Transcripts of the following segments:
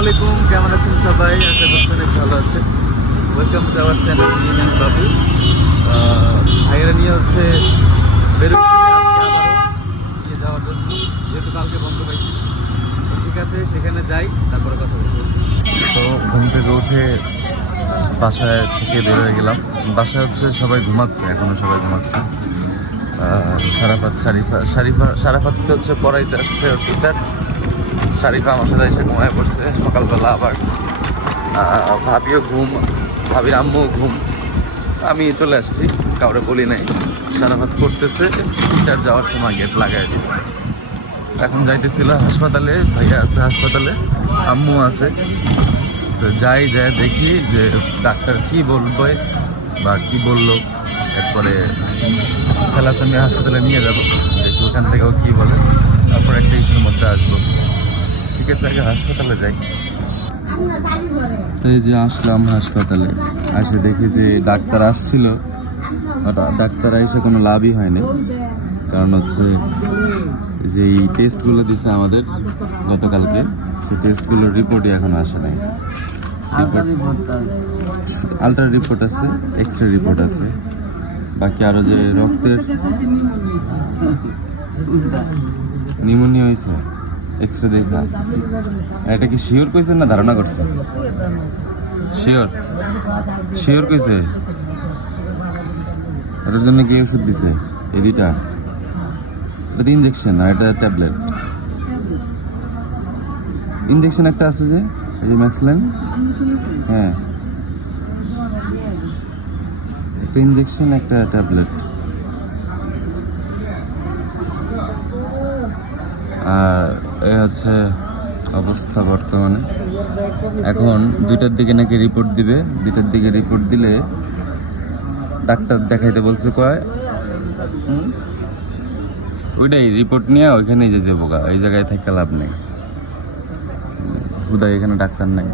আলাইকুম কেমন আছেন সবাই? আশা করছি অনেক ভালো আছেন ওয়েলকাম টু আওয়ার চ্যানেল বাবু ভাইয়েরা নিয়ে হচ্ছে বেরোচ্ছি। নিয়ে যাওয়ার জন্য, যেহেতু কালকে বন্ধ পাইছি। ঠিক আছে, সেখানে যাই, তারপরে কথা বলব। তো ঘুম থেকে উঠে বাসায় থেকে বের হয়ে গেলাম। বাসায় হচ্ছে সবাই ঘুমাচ্ছে, এখনও সবাই ঘুমাচ্ছে। সারাফাত শারিফা শারিফা সারাফাতকে হচ্ছে পড়াইতে আসছে টিচার শারিফা আমার সাথে এসে ঘুমায় পড়ছে। সকালবেলা আবার ভাবিও ঘুম, ভাবির আম্মু ঘুম। আমি চলে আসছি, কাউরে বলি নাই। সারাফাত করতেছে টিচার যাওয়ার সময় গেট লাগাই দিল। এখন যাইতেছিল হাসপাতালে, ভাইয়া আছে হাসপাতালে, আম্মু আছে। তো যাই যাই, দেখি যে ডাক্তার কি বলবে বা কি বলল। এরপরে খেলাসামি হাসপাতালে নিয়ে যাব, দেখি ওখান থেকেও কি বলে। তারপর একটা ইস্যুর মধ্যে আসব। ঠিক এই যে আসলাম হাসপাতালে। এসে দেখি যে ডাক্তার আসছিল। ডাক্তার এসে কোনো লাভই হয়নি। কারণ হচ্ছে যে এই টেস্টগুলো দিছে আমাদের গতকালকে, সেই টেস্টগুলোর রিপোর্টই এখন আসে নাই। আলট্রা রিপোর্ট আছে এক্স রে রিপোর্ট আছে। বাকি আরও যে রক্তের নিউমোনিয়া হয়েছে। এক্স রে দেখা এটা কি শিওর কইছেন না ধারণা করছেন? শিওর শিওর কইছে? এটার জন্য কি ওষুধ দিছে? এই দুইটা? এটা ইঞ্জেকশন আর এটা ট্যাবলেট ইঞ্জেকশন একটা আছে যে, এই যে ম্যাক্সলাইন হ্যাঁ। একটা ইঞ্জেকশন একটা ট্যাবলেট আর এ হচ্ছে অবস্থা বর্তমানে। এখন দুইটার দিকে নাকি রিপোর্ট দিবে। দুইটার দিকে রিপোর্ট দিলে ডাক্তার দেখাইতে বলছে কয় ওইটাই রিপোর্ট নিয়ে ওইখানেই যেতে বোকা ওই জায়গায় থেকে লাভ নেই। হুদাই এখানে ডাক্তার নাই।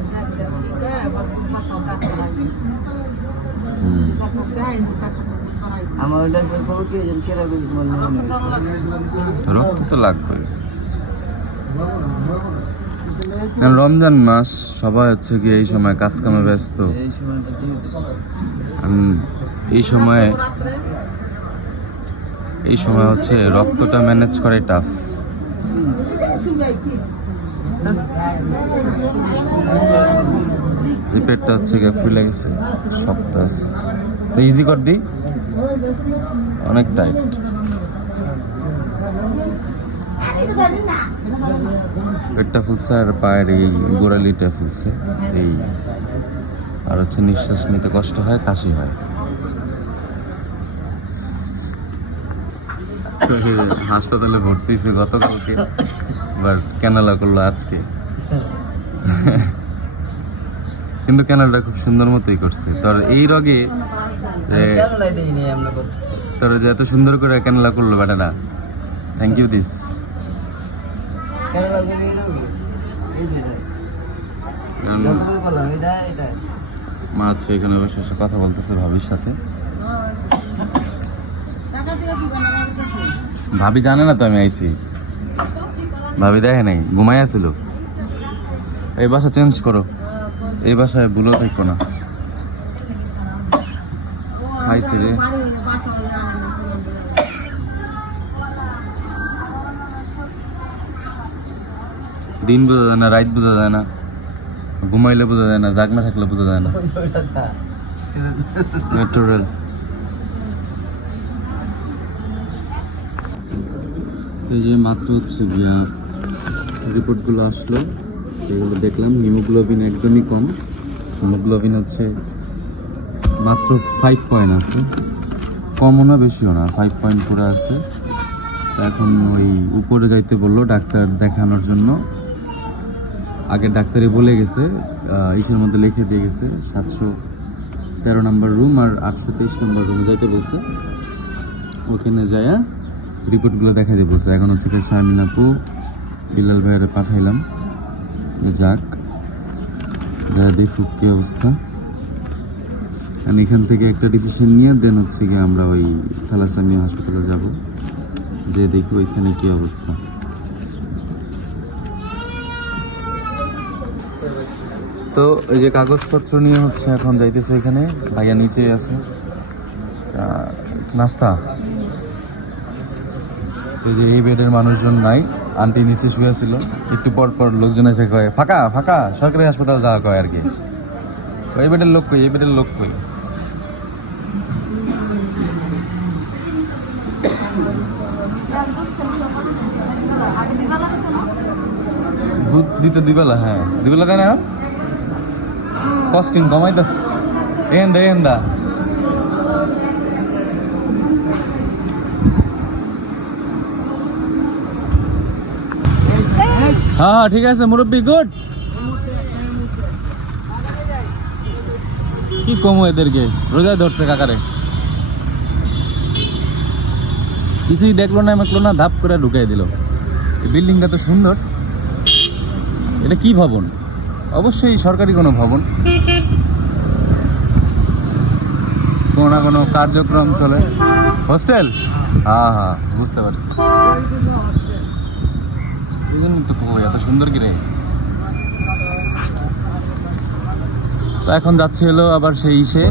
রক্ত তো লাগবে রমজান মাস, সবাই হচ্ছে কি এই সময় কাজ কামে ব্যস্ত এই সময়ে এই সময় হচ্ছে রক্তটা ম্যানেজ করে টাফ রিপেটটা হচ্ছে গিয়ে ফুলে গেছে, শক্ত আছে। ইজি কর দি অনেক টাইট পেটটা ফুলছে আর পায়ের এই গোড়ালিটা ফুলছে। এই আর হচ্ছে নিঃশ্বাস নিতে কষ্ট হয় কাশি হয়। হাসপাতালে ভর্তি হয়েছে গতকালকে এবার ক্যানালা করল আজকে। কিন্তু ক্যানালটা খুব সুন্দর মতোই করছে। তোর এই রোগে তোর যে এত সুন্দর করে ক্যানালা করল বেটাটা থ্যাংক ইউ দিস কেন লাগবে এই রোগী এই যে যতটুকু করলাম এটা এটা মা হচ্ছে এখানে বসে বসে কথা বলতেছে ভাবির সাথে। ভাবি জানে না তো আমি আইছি। ভাবি দেখে নাই ঘুমাই আছিল। এই বাসা চেঞ্জ করো। এই বাসায় ভুলো থাকব না। খাইছে রে। দিন বোঝা যায় না, রাত বোঝা যায় না, ঘুমাইলে বোঝা যায় না জাগ না থাকলে বোঝা যায় না। মেট্রো রেল এই যে মাত্র হচ্ছে গিয়া রিপোর্টগুলো আসলো, এগুলো দেখলাম। হিমোগ্লোবিন একদমই কম। হিমোগ্লোবিন হচ্ছে মাত্র ফাইভ পয়েন্ট আছে। কমও না, বেশিও না ফাইভ পয়েন্ট পুরো আছে। এখন ওই উপরে যাইতে বলল, ডাক্তার দেখানোর জন্য। আগে ডাক্তারে বলে গেছে ইসের মধ্যে লিখে দিয়ে গেছে, সাতশো তেরো নম্বর রুম আর আটশো তেইশ নম্বর রুমে, যাইতে বলছে। ওখানে যায়া রিপোর্টগুলো দেখাই দিয়ে বলছে। এখন হচ্ছে শারমিন আপু বিলাল ভাইয়ের পাঠাইলাম। যাক যা দেখুক কি অবস্থা। কারণ এখান থেকে একটা ডিসিশন নিয়ে দেন হচ্ছে গিয়ে আমরা ওই থালাসামিয়া হাসপাতালে যাব। যে দেখি ওইখানে কি অবস্থা। তো এই যে কাগজপত্র নিয়ে হচ্ছে এখন যাইতেছে এখানে, ভাইয়া নিচে আছে। নাস্তা? তো যে এই বেডের মানুষজন নাই, আন্টি নিচে শুয়ে ছিল একটু পর পর লোকজন এসে কয়, ফাঁকা ফাঁকা, সরকারি হাসপাতাল যাওয়া কয় আর কি? এই বেডের লোক কই, এই বেডের লোক কই? দুধ দিতে দুই বেলা হ্যাঁ। দুই বেলা দেয় না এন দা এন দা হ্যাঁ ঠিক আছে, মুরব্বী গুড কি কমো এদেরকে? রোজায় ধরছে কাকারে। কিছুই দেখল না, মেকলো না, ধাপ করে ঢুকাই দিল। এই বিল্ডিংটা তো সুন্দর। এটা কি ভবন? অবশ্যই সরকারি কোনো ভবন। কোনো না কোনো কার্যক্রম চলে। হোস্টেল? হ্যাঁ হ্যাঁ বুঝতে পারছি। এই জন্যই তো এত সুন্দর কি রে? তো এখন যাচ্ছে হলো আবার সেই ইসে।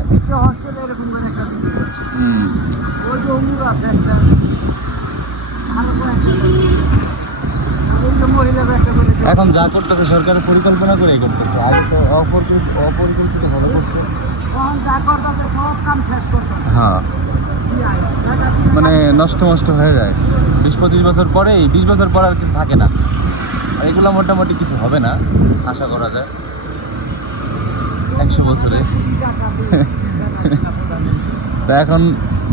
করে ভালো করে করে এখন যা করতেছে সরকারের পরিকল্পনা করে করতেছে। আগে তো অপরিকল্পিত ভাবে করছে। হ্যাঁ। মানে নষ্ট নষ্ট হয়ে যায়। বিশ পঁচিশ বছর পরেই বিশ বছর পর আর কিছু থাকে না। আর এগুলো মোটামুটি কিছু হবে না আশা করা যায়। একশো বছরে। তা এখন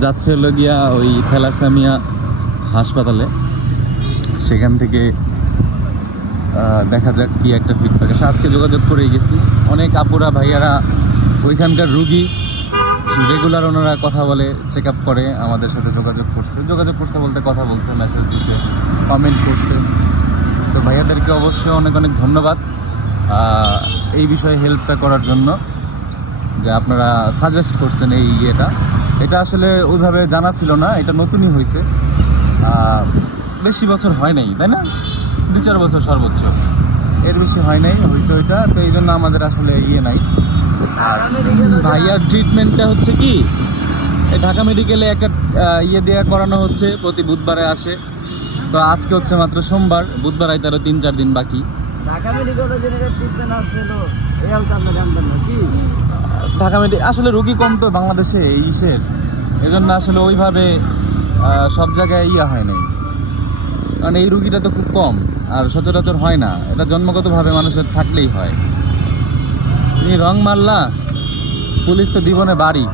যাচ্ছে হলো গিয়া ওই থ্যালাসেমিয়া হাসপাতালে। সেখান থেকে দেখা যাক কি একটা ফিডব্যাক আজকে যোগাযোগ করে গেছি। অনেক আপুরা ভাইয়ারা ওইখানকার রুগী রেগুলার ওনারা কথা বলে চেক আপ করে, আমাদের সাথে যোগাযোগ করছে। যোগাযোগ করছে বলতে কথা বলছে মেসেজ দিছে কমেন্ট করছে। তো ভাইয়াদেরকে অবশ্যই অনেক অনেক ধন্যবাদ এই বিষয়ে হেল্পটা করার জন্য যে আপনারা সাজেস্ট করছেন এই ইয়েটা। এটা আসলে ওইভাবে জানা ছিল না, এটা নতুনই হয়েছে। বেশি বছর হয় নাই, তাই না? দু চার বছর সর্বোচ্চ। এর বেশি হয় নাই, হয়েছে ওইটা। তো এই জন্য আমাদের আসলে ইয়ে নাই। ভাইয়ার ট্রিটমেন্টটা হচ্ছে কি? এই ঢাকা মেডিকেলে একটা ইয়ে দেওয়া করানো হচ্ছে প্রতি বুধবারে আসে। তো আজকে হচ্ছে মাত্র সোমবার বুধবার আইতে আরও তিন চার দিন বাকি। ঢাকা মেডিকেলে ঢাকা মেডি আসলে রুগী কম তো বাংলাদেশে এই ইসের। এজন্য আসলে ওইভাবে সব জায়গায় ইয়ে হয় নাই। কারণ এই রুগীটা তো খুব কম আর সচরাচর হয় না। এটা জন্মগতভাবে মানুষের থাকলেই হয়। তুমি রং মারলা, পুলিশ তো দিবনে বাড়ি।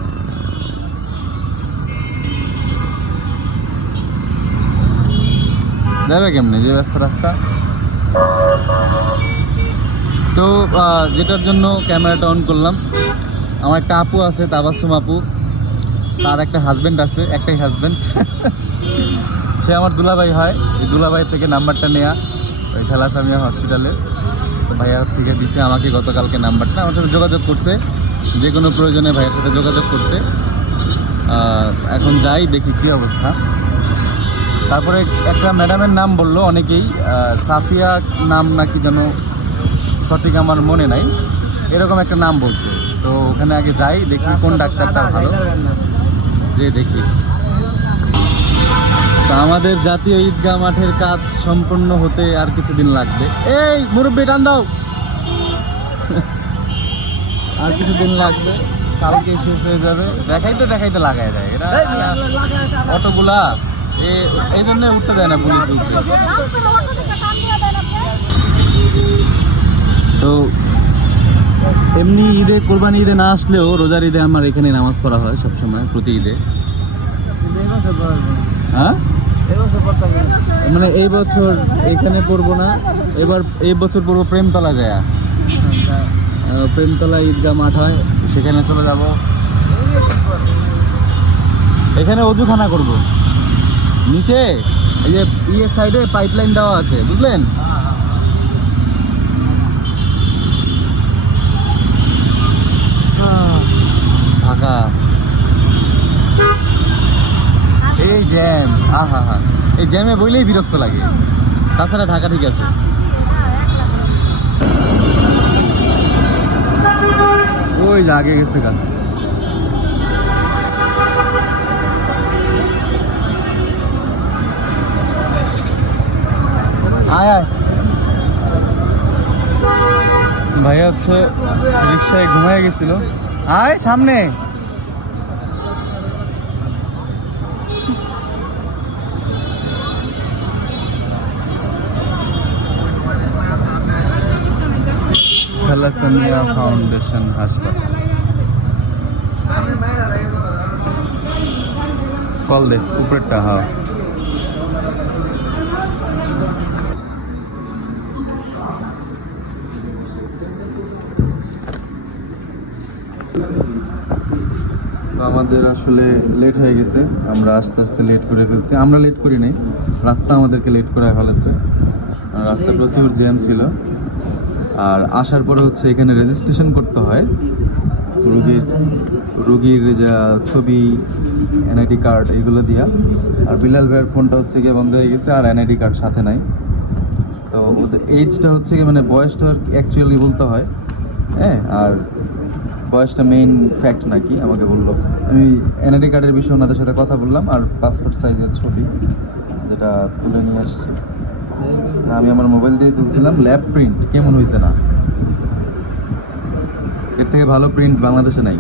যাবে কেমনি? যে ব্যস্ত রাস্তা। তো যেটার জন্য ক্যামেরাটা অন করলাম, আমার একটা আপু আছে, তাবাসুম আপু। তার একটা হাজবেন্ড আছে, একটাই হাজবেন্ড সে আমার দুলাভাই হয়, এই দুলাভাই থেকে নাম্বারটা নেয়া। ওই থেলাসামিয়া হসপিটালে তো ভাইয়া গিয়ে দিছে আমাকে, গতকালকে নাম্বারটা। আমার সাথে যোগাযোগ করছে, যে কোনো প্রয়োজনে ভাইয়ের সাথে যোগাযোগ করতে। এখন যাই, দেখি কি অবস্থা। তারপরে একটা ম্যাডামের নাম বলল অনেকেই সাফিয়া নাম নাকি যেন সঠিক আমার মনে নাই। এরকম একটা নাম বলছে। তো ওখানে আগে যাই, দেখি কোন ডাক্তারটা ভালো। যে দেখি। তো আমাদের জাতীয় ঈদগাহ মাঠের কাজ সম্পূর্ণ হতে আর কিছুদিন লাগবে। এই মুরব্বী টান দাও। আর কিছুদিন লাগবে। কালকে শেষ হয়ে যাবে। দেখাইতে দেখাইতে লাগাই দেয়। এটা অটোগুলা এই জন্য উঠতে দেয় না পুলিশ উঠতে। তো এমনি ঈদে কোরবানি ঈদে না আসলেও রোজার ঈদে আমার এখানে নামাজ পড়া হয় সবসময় প্রতি ঈদে। হ্যাঁ? মানে এই বছর এখানে পড়ব না, এবার এই বছর পড়ব প্রেমতলা যায়। প্রেমতলা ঈদগাহ মাঠ হয়, সেখানে চলে যাব। এখানে অজুখানা করব। নিচে, এই যে ইয়ের সাইডে পাইপলাইন দেওয়া আছে, বুঝলেন? ঢাকা এই জ্যাম। আহা হা এই জ্যামে বইলেই বিরক্ত লাগে। তাছাড়া ঢাকা ঠিক আছে। যে আগে গেছে গা। আয় আয়। ভাইয়া হচ্ছে রিক্সায় ঘুমায় গেছিল। আয়, সামনে। থ্যালাসেমিয়া ফাউন্ডেশন হাসপাতাল। কল দে, উপরেরটা হ্যাঁ। তো আমাদের আসলে লেট হয়ে গেছে, আমরা আস্তে আস্তে লেট করে ফেলছি। আমরা লেট করি নাই, রাস্তা আমাদেরকে লেট করে ফেলেছে। রাস্তা প্রচুর জ্যাম ছিল। আর আসার পরে হচ্ছে এখানে রেজিস্ট্রেশন করতে হয়। রুগীর রুগীর যা ছবি এনআইডি কার্ড এগুলো দিয়া। আর বিলাল ভাইয়ের ফোনটা হচ্ছে গিয়ে বন্ধ হয়ে গেছে, আর এনআইডি কার্ড সাথে নাই। তো ওদের এইজটা হচ্ছে গিয়ে মানে বয়সটা অ্যাকচুয়ালি বলতে হয়। হ্যাঁ আর বয়সটা মেইন ফ্যাক্ট নাকি আমাকে বলল। আমি এনআইডি কার্ডের বিষয়ে ওনাদের সাথে কথা বললাম, আর পাসপোর্ট সাইজের ছবি যেটা তুলে নিয়ে আসছি। আমি আমার মোবাইল দিয়ে তুলছিলাম ল্যাব প্রিন্ট কেমন হয়েছে না? এর থেকে ভালো প্রিন্ট বাংলাদেশে নাই।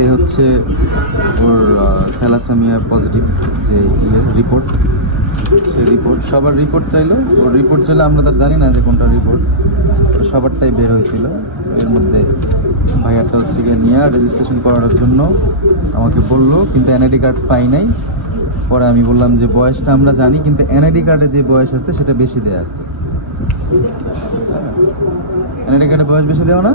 এই হচ্ছে ওর থ্যালাসেমিয়া পজিটিভ যে ইয়ে রিপোর্ট সেই রিপোর্ট সবার রিপোর্ট চাইলো। ওর রিপোর্ট চাইলে আমরা তার জানি না যে কোনটা রিপোর্ট সবারটাই বের হয়েছিল। এর মধ্যে ভাইয়ারটা হচ্ছে গিয়ে নিয়ে রেজিস্ট্রেশন করার জন্য আমাকে বলল কিন্তু এনআইডি কার্ড পাই নাই। পরে আমি বললাম যে বয়সটা আমরা জানি কিন্তু এনআইডি কার্ডে যে বয়স আছে সেটা বেশি দেওয়া আছে। এনআইডি কার্ডে বয়স বেশি দেওয়া না?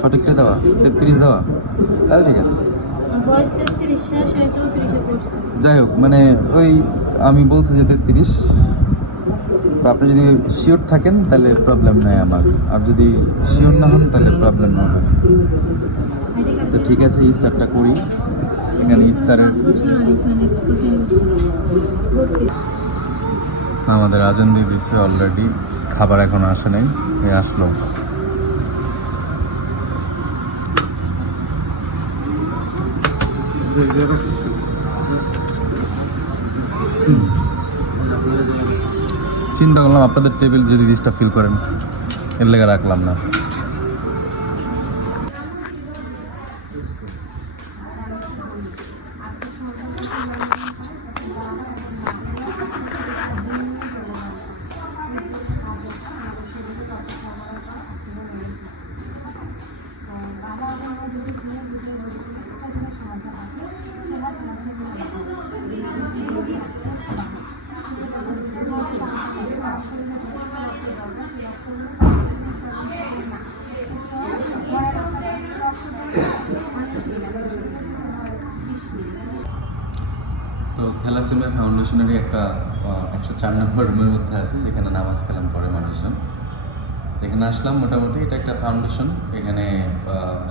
সঠিকটা দেওয়া তেত্রিশ দেওয়া। তাহলে ঠিক আছে। যাই হোক মানে ওই আমি বলছি যে তেত্রিশ। আপনি যদি শিওর থাকেন, তাহলে প্রবলেম নাই আমার। আর যদি শিওর না হন, তাহলে প্রবলেম আইডি কার্ড তো ঠিক আছে, ইফতারটা করি। এখানে ইফতারের আমাদের আজান দিয়ে দিছে অলরেডি খাবার এখন আসে নাই আসলো। চিন্তা করলাম আপনাদের টেবিল যদি জিনিসটা ফিল করেন। এর লেগে রাখলাম না। তো থ্যালাসেমিয়া ফাউন্ডেশনেরই একটা একশো চার নম্বর রুমের মধ্যে আছে, যেখানে নামাজ কালাম করে মানুষজন। এখানে আসলাম মোটামুটি, এটা একটা ফাউন্ডেশন, এখানে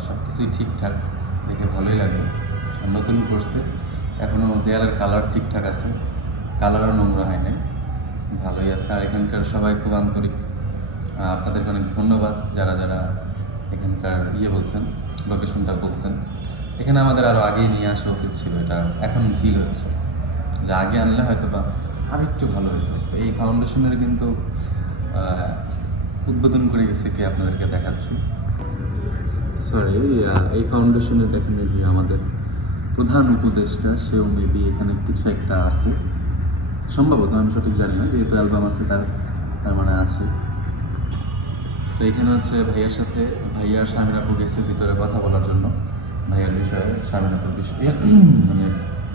সব কিছুই ঠিকঠাক, দেখে ভালোই আর নতুন করছে এখনও দেয়ালের কালার ঠিকঠাক আছে, কালারও নোংরা হয় নাই। ভালোই আছে। আর এখানকার সবাই খুব আন্তরিক। আপনাদেরকে অনেক ধন্যবাদ যারা যারা এখানকার ইয়ে বলছেন লোকেশনটা বলছেন। এখানে আমাদের আরও আগেই নিয়ে আসা উচিত ছিল এটা। এখন ফিল হচ্ছে। যে আগে আনলে হয়তো বা আরও একটু ভালো হতো এই ফাউন্ডেশনের কিন্তু উদ্বোধন করে গেছে কি আপনাদেরকে দেখাচ্ছি। সরি এই ফাউন্ডেশনের দেখেন যে আমাদের প্রধান উপদেষ্টা, সেও মেবি এখানে কিছু একটা আছে। সম্ভবত, আমি সঠিক জানি না, যেহেতু অ্যালবাম আছে, তার তার মানে আছে। তো এখানে হচ্ছে ভাইয়ার সাথে ভাইয়ার স্বামীর আপু গেছে ভিতরে কথা বলার জন্য, ভাইয়ার বিষয়ে স্বামীর আপুর বিষয়ে। মানে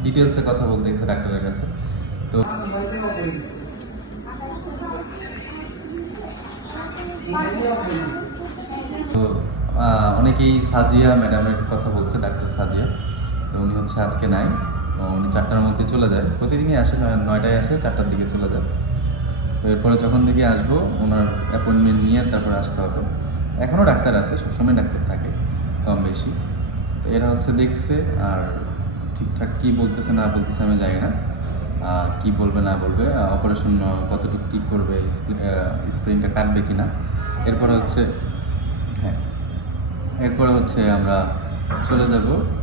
ডিটেলসে কথা বলতে গেছে ডাক্তারের কাছে। তো তো অনেকেই সাজিয়া ম্যাডামের কথা বলছে, ডাক্তার সাজিয়া, তো উনি হচ্ছে আজকে নাই। উনি চারটার মধ্যে চলে যায়। প্রতিদিনই আসে নয়- নয়টায় আসে, চারটার দিকে চলে যায়। তো এরপরে যখন থেকে আসব, ওনার অ্যাপয়েন্টমেন্ট নিয়ে তারপরে আসতে হবে। এখনও ডাক্তার আছে, সবসময় ডাক্তার থাকে, কম বেশি। তো এরা হচ্ছে দেখছে আর ঠিকঠাক কী বলতেছে, না বলতেছে আমি জানি না। কি বলবে, না বলবে অপারেশন কতটুকু কী করবে স্প্রিনটা কাটবে কি না এরপরে হচ্ছে হ্যাঁ এরপরে হচ্ছে আমরা চলে যাব।